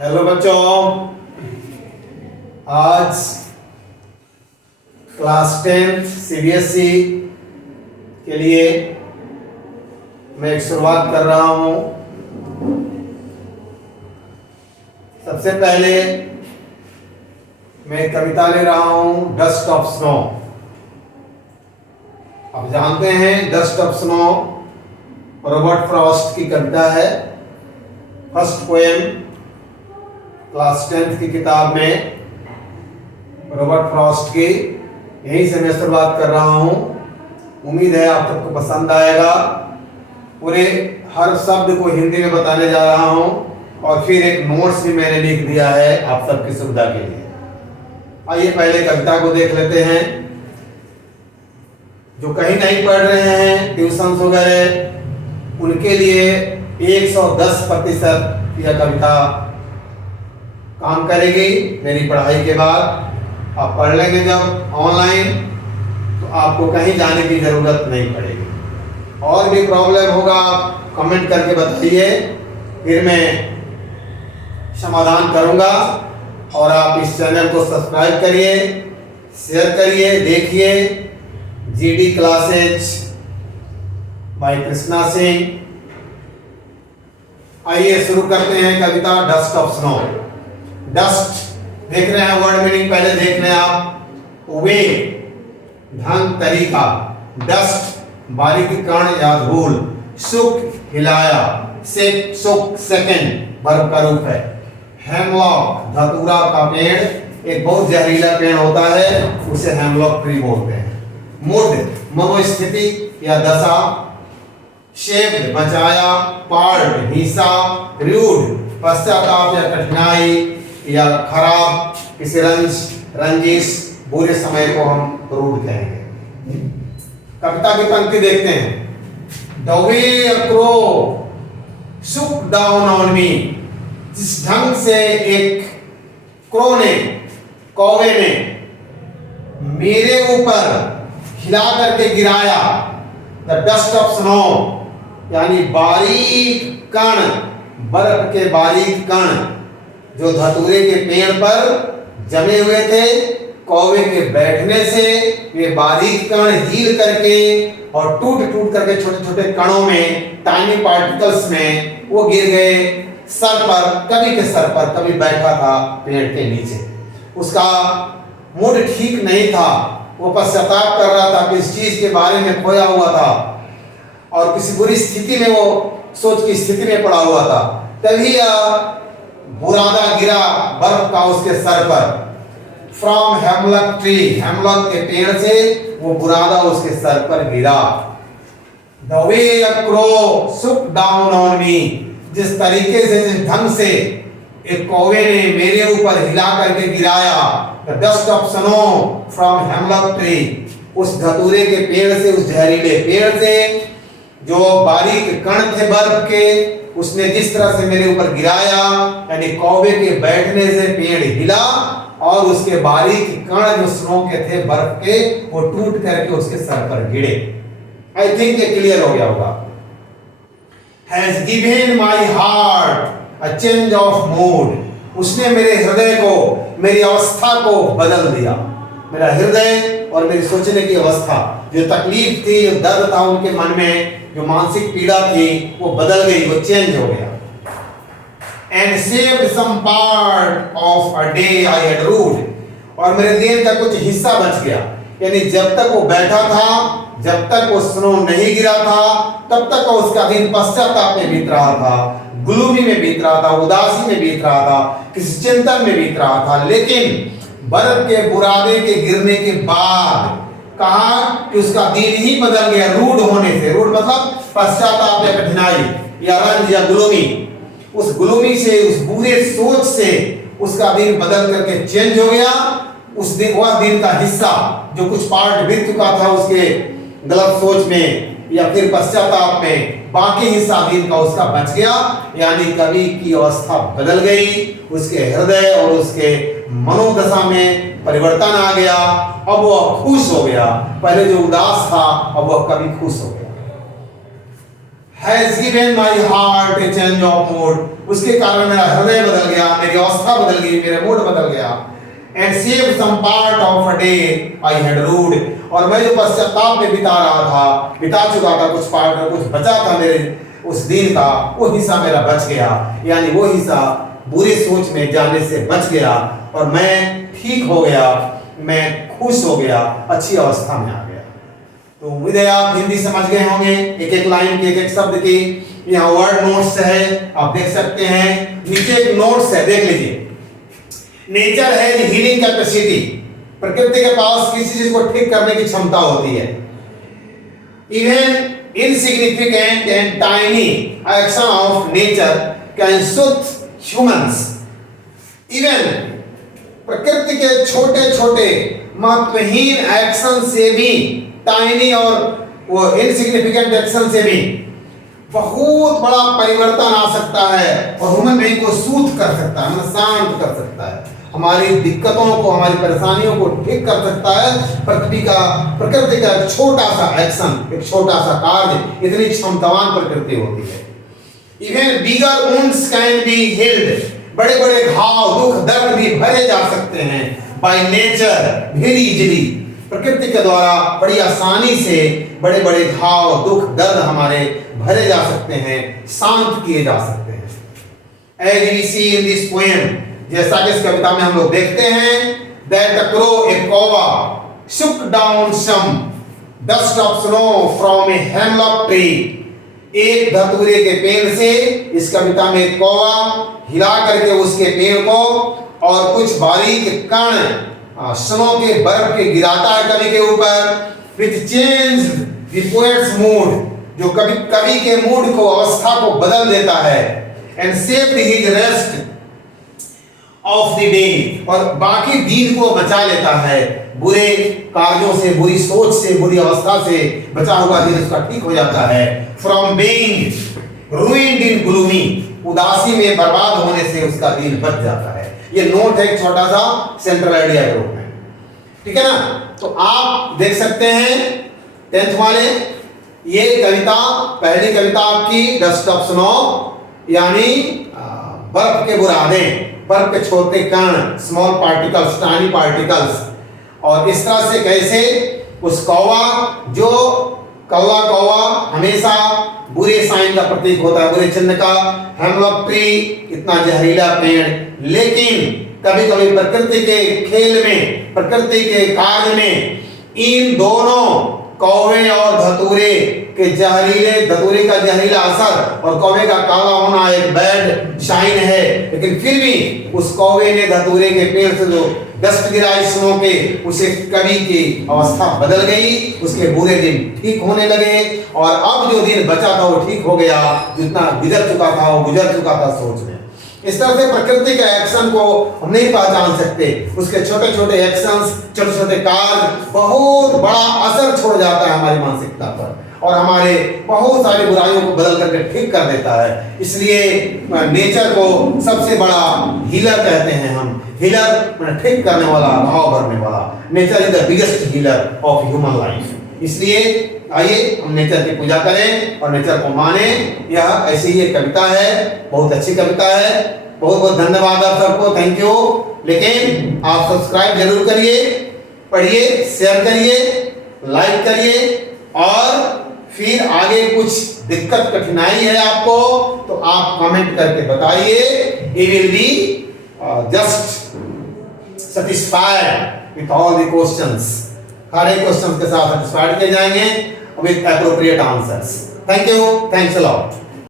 Hello बच्चों, आज class 10 CBSE के लिए मैं एक शुरुआत कर रहा हूं। सबसे पहले मैं कविता ले रहा हूं, डस्ट ऑफ स्नो। आप जानते हैं dust of snow Robert Frost की कविता है। फर्स्ट पोएम क्लास 10 की किताब में रॉबर्ट फ्रॉस्ट की, यहीं से मैं शुरुआत कर रहा हूं। उम्मीद है आप सबको पसंद आएगा। पूरे हर शब्द को हिंदी में बताने जा रहा हूं और फिर एक नोट्स भी मैंने लिख दिया है आप सबकी सुविधा के लिए। आइए पहले कविता को देख लेते हैं। जो कहीं नहीं पढ़ रहे हैं ट्यूशन वगैरह, उनके लिए 110% यह कविता काम करेगी। मेरी पढ़ाई के बाद आप पढ़ लेंगे जब ऑनलाइन, तो आपको कहीं जाने की जरूरत नहीं पड़ेगी। और भी प्रॉब्लम होगा आप कमेंट करके बताइए, फिर मैं समाधान करूंगा। और आप इस चैनल को सब्सक्राइब करिए, शेयर करिए, देखिए GD classes by Krishna Singh. आइए शुरू करते हैं कविता डस्ट ऑफ स्नो। डस्ट देख रहे हैं, वर्ड मीनिंग पहले देख लें आप। वे ढंग, तरीका। डस्ट बारीक कण या धूल। सुख हिलाया, सेक सुख सेकंड वर्ब का रूप है। हेमलॉक धतूरा का पेड़, एक बहुत जहरीला पेड़ होता है, उसे हेमलॉक ट्री बोलते हैं। मूड मनोस्थिति या दशा। शेप्ड बचाया, पार्ट हिस्सा। रूड पश्चाताप या कठिनाई या खराब, किसी रंजिश, बुरे समय को हम रूड कहेंगे। कविता की पंक्ति देखते हैं। The way a crow shook down on me, जिस ढंग से एक क्रो ने, कौवे ने मेरे ऊपर हिला करके गिराया। The dust of snow यानी बारीक कण, बर्फ के बारीक कण जो धतूरे के पेड़ पर जमे हुए थे, कौवे के बैठने से वे बारीक कण हील करके और टूट टूट करके छोटे छोटे कणों में, टाइनी पार्टिकल्स में वो गिर गए सर पर। कभी के सर पर, कभी बैठा था पेड़ के नीचे। उसका मूड ठीक नहीं था, वो पश्चाताप कर रहा था, किस चीज के बारे में खोया हुआ था और किसी बुरी स्थिति में, वो सोच की स्थिति में पड़ा हुआ था। तभी बुरादा गिरा बर्फ का उसके सर पर। फ्रॉम हेमलॉक ट्री, हेमलॉक के पेड़ से वो बुरादा उसके सर पर गिरा। The way a crow shook down on me, जिस तरीके से, जिस ढंग से एक कौवे ने मेरे ऊपर हिला करके गिराया। The dust of snow from hemlock tree, उस धतूरे के पेड़ से, उस जहरीले पेड़ से जो बारीक कण थे बर्फ के, उसने जिस तरह से मेरे ऊपर गिराया, यानी कौवे के बैठने से पेड़ हिला और उसके बारीक कण जो स्नो के थे बर्फ के, वो टूट करके उसके सर पर गिरे। आई थिंक ये क्लियर हो गया होगा। Has given my heart a change of mood, उसने मेरे हृदय को, मेरी अवस्था को बदल दिया। मेरा हृदय और मेरी सोचने की अवस्था, जो तकलीफ थी, जो दर्द था उनके मन में, जो मानसिक पीड़ा थी, वो बदल गई, वो चेंज हो गया। And saved some part of a day I had ruled, और मेरे दिन का कुछ हिस्सा बच गया। यानी जब तक वो बैठा था, जब तक वो स्नो नहीं गिरा था, तब तक उसका दिन पश्चाताप में बीत रहा था, ग्लूमी में बीत रहा था, उदासी में बीत रहा था, किसी चिंतन में बीत रहा था। लेकिन बर्फ के बुरादे के गिरने के बाद कहा कि उसका दिन ही बदल गया, रूड होने से। रूड मतलब पश्चाताप या कठिनाई या रंज या ग्लूमी। उस ग्लूमी से, उस बुरे सोच से उसका दिन बदल करके चेंज हो गया। उस दिन, वह दिन का हिस्सा जो कुछ पार्ट बीत चुका था उसके गलत सोच में या फिर पश्चाताप में, बाकी हिस्सा दिन का उसका बच गया। यानी कवि की अवस्था बदल गई, उसके हृदय और उसके मनोदशा में परिवर्तन आ गया। अब वह खुश हो गया। पहले जो उदास था, अब वह कभी खुश हो गया। has given my heart a change of mood, उसके कारण मेरा हृदय बदल गया, मेरी अवस्था बदल गई, मेरा मूड बदल गया। And saved some part of a day I had rued, और मैं जो पश्चाताप में बिता चुका था, कुछ बचा था मेरे उस दिन का, वो हिस्सा मेरा बच गया, यानी वो हिस्सा बुरी सोच में जाने से बच गया और मैं ठीक हो गया, मैं खुश हो गया, अच्छी अवस्था में आ गया। तो उम्मीद है आप हिंदी समझ गए होंगे, एक एक लाइन की, एक एक शब्द की। यहाँ वर्ड नोट्स है, आप देख सकते हैं, नीचे एक नोट्स है, देख लीजिए। नेचर है हीलिंग कैपेसिटी, प्रकृति के पास किसी चीज को ठीक करने की क्षमता होती है। Even insignificant and tiny action of nature can soothe humans. Even प्रकृति के छोटे छोटे महत्वहीन एक्शन से भी, टाइनी और वो इनसिग्निफिकेंट एक्शन से भी बहुत बड़ा परिवर्तन आ सकता है और ह्यूमन बीइंग को सूथ कर सकता है, मतलब शांत कर सकता है, हमारी दिक्कतों को, हमारी परेशानियों को ठीक कर सकता है। प्रकृति का एक छोटा सा एक्शन, एक छोटा सा कार्य, इतनी क्षमतावान प्रकृति होती है। Even bigger wounds can be healed, बड़े बड़े घाव, दुख, दर्द भी भरे जा सकते हैं बाय नेचर वेरी इजीली, प्रकृति के द्वारा बड़ी आसानी से बड़े बड़े घाव, दुख, दर्द हमारे भरे जा सकते हैं, शांत किए जा सकते हैं। As we see in this poem, जैसा कि इस कविता में हम लोग देखते हैं, that a crow, a कौवा, shook down some dust of snow from a hemlock tree, एक धतूरे के पेड़ से, इस कविता में कौवा हिला करके उसके पेड़ को और कुछ बारीक कण स्नो के बर्फ के गिराता है कवि के ऊपर। With change the poets mood, जो कवि के मूड को, अवस्था को बदल देता है। And saved his rest of the day, और बाकी दिन को बचा लेता है, बुरे कार्यों से, बुरी सोच से, बुरी अवस्था से बचा हुआ दिन उसका ठीक हो जाता है। From being ruined in gloomy, उदासी में बर्बाद होने से उसका दिन बच जाता है। ये नोट है, छोटा सा सेंट्रल आइडिया के रूप में, ठीक है ना। तो आप देख सकते हैं 10th वाले, ये कविता, पहली कविता आपकी डस्ट ऑफ स्नो, यानी बर्फ के बुरादे, बर्फ के छोटे कण, स्मॉल पार्टिकल्स, टाइनी पार्टिकल्स, और इस तरह से कैसे उस कौवा, जो कौवा हमेशा बुरे साइन का प्रतीक होता है, बुरे चिन्ह का, हेमलॉक ट्री, इतना जहरीला पेड़, लेकिन कभी कभी प्रकृति के खेल में, प्रकृति के कार्य में, इन दोनों कौवे और धतूरे के धतूरे का जहरीला असर और कौवे का काला होना एक बैड साइन है, लेकिन फिर भी उस कौवे ने धतूरे के पेड़ से जो डस्ट गिरा स्नो के, उसे कवि की अवस्था बदल गई, उसके बुरे दिन ठीक होने लगे और अब जो दिन बचा था वो ठीक हो गया, जितना गुजर चुका था वो गुजर चुका था सोच में। इस तरह से प्रकृति के एक्शन को हम नहीं पहचान सकते, उसके छोटे छोटे एक्शंस, छोटे छोटे कार्य बहुत बड़ा असर छोड़ जाता है हमारी मानसिकता पर और हमारे बहुत सारी बुराइयों को बदल करके ठीक कर देता है। इसलिए नेचर को सबसे बड़ा हीलर कहते हैं हम, हीलर ठीक करने वाला, भाव भरने वाला। Nature is the biggest healer of human life. इसलिए आइए हम नेचर की पूजा करें और नेचर को माने। यह ऐसी ही एक कविता है, बहुत अच्छी कविता है। बहुत बहुत धन्यवाद आप सबको, थैंक यू। लेकिन आप सब्सक्राइब जरूर करिए, पढ़िए, शेयर करिए, लाइक करिए और फिर आगे कुछ दिक्कत कठिनाई है आपको तो आप कमेंट करके बताइए। We will be just satisfied with all the questions. हर एक क्वेश्चन के साथ सेटिस्फाइड किए जाएंगे with appropriate answers. Thank you, thanks a lot.